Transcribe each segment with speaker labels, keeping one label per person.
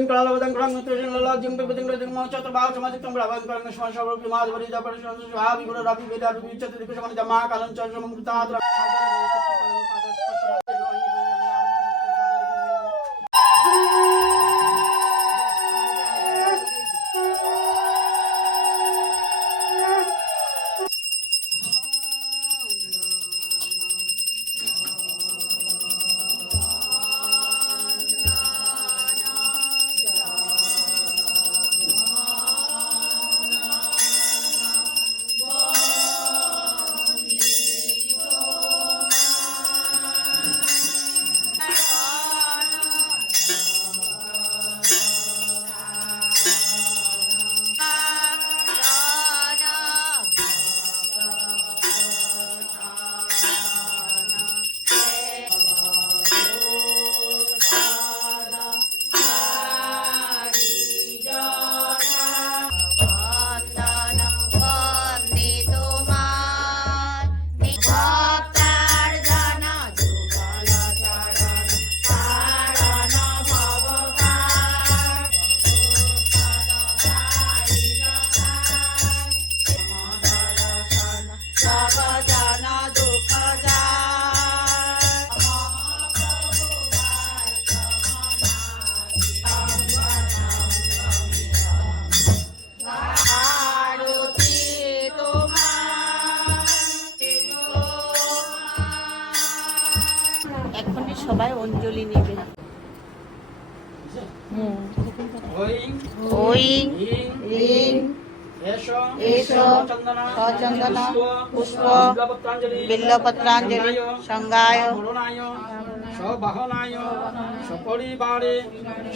Speaker 1: Ring কলা লবদান কলা নতুন রিং ললা জিম পে বেদিং রদিং মহ চত বাও সমাজ তম রাবান কলা নশ সব রূপ মাদ বরি দা পর সহ বিগুর রাবি বেদা রূপ চত দিকে সমান জামা কালন চর সমুদ্র তাহাত রাখা
Speaker 2: সবাই অঞ্জলি নেবে। ওই
Speaker 1: হ্রিং
Speaker 2: রিং।
Speaker 1: চন্দন পুষ্প। বিল্লপত্রাঞ্জলি।
Speaker 2: সংজ্ঞায়
Speaker 1: সবাহনায় সপরিবারে।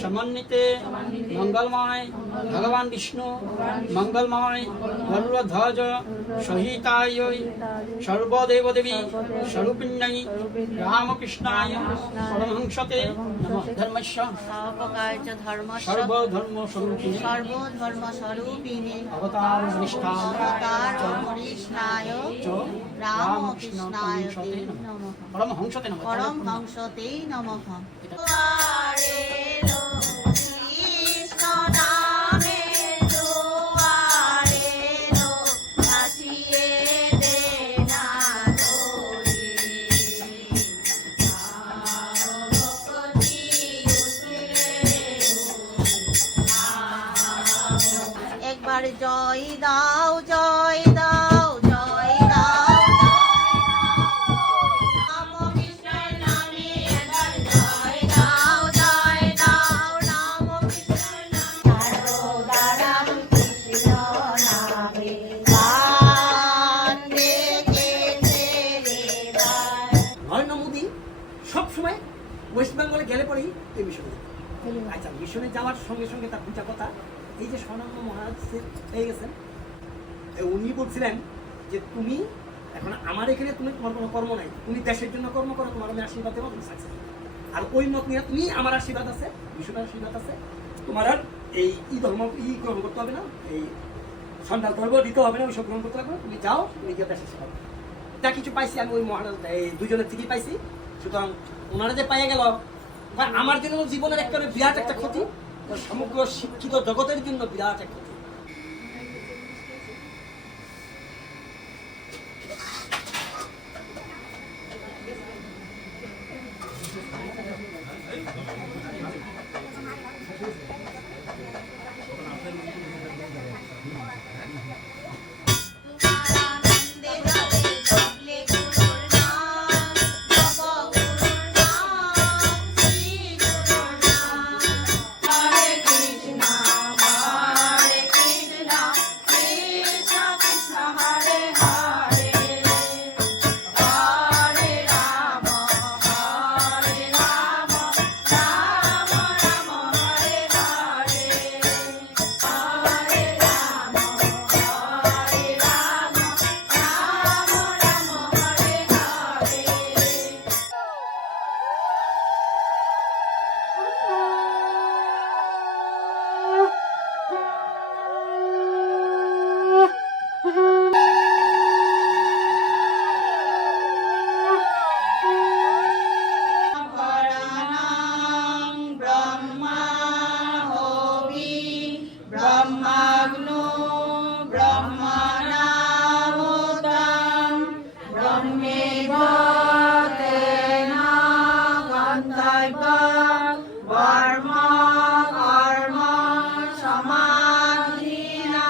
Speaker 1: সমন্বিতে। মঙ্গলময়। ভগবান বিষ্ণু। মঙ্গলময়। গরুড়ধ্বজ সহিতায়। সর্বদেবদেবী। স্বরূপিণ্যই রামকৃষ্ণায়। পরমহংসতে ধর্মস্য। সর্বধর্ম স্বরূপিণী
Speaker 2: সর্বধর্ম স্বরূপিণী
Speaker 1: অবতার নিষ্ঠা অবতার
Speaker 2: কৃষ্ণায়
Speaker 1: চ
Speaker 2: রামকৃষ্ণায় নমঃ
Speaker 1: পরমহংসতে নমঃ পরম
Speaker 2: নমঃ একবার জয় দাও জয় দাও জয় দাও রাম কৃষ্ণের নামে একবার জয় দাও জয় দাও। নামে রাম কৃষ্ণ নামে বন্দে কেশরীবাই
Speaker 3: নরেন্দ্র মোদী সবসময় ওয়েস্ট বেঙ্গলে গেলে পরেই এই মিশনে। আচ্ছা মিশনে যাওয়ার সঙ্গে সঙ্গে তার দুটা কথা এই যে স্বনাম্য মহারাজ পেয়ে গেছেন উনি বলছিলেন যে তুমি এখন আমার এখানে তুমি তোমার কোনো কর্ম নাই, তুমি দেশের জন্য কর্ম করো, তোমার আমি আশীর্বাদ দেবো তুমি সাকসেস আর ওই মত নিয়ে তুমি আমার আশীর্বাদ আছে মিশনের আশীর্বাদ আছে, তোমার আর এই ই ধর্ম, ই গ্রহণ করতে হবে না, এই সন্ন্যাস ধর্ম দিতে হবে না ওইসব গ্রহণ করতে হবে তুমি যাও, তুমি গিয়ে দেশের সেবা। যা কিছু পাইছি আমি ওই মহারাজ, এই দুজনের থেকেই পাইছি সুতরাং ওনারা যে পাইয়ে গেল আমার জন্য জীবনের একটা বিরাট একটা ক্ষতি সমগ্র শিক্ষিত জগতের জন্য বিরাট একটা
Speaker 2: ব্রহ্মাগ্নো ব্রহ্মণাহুতম ব্রহ্মেব তেন গন্তব্য বর্ম কর্ম সমাধিনা।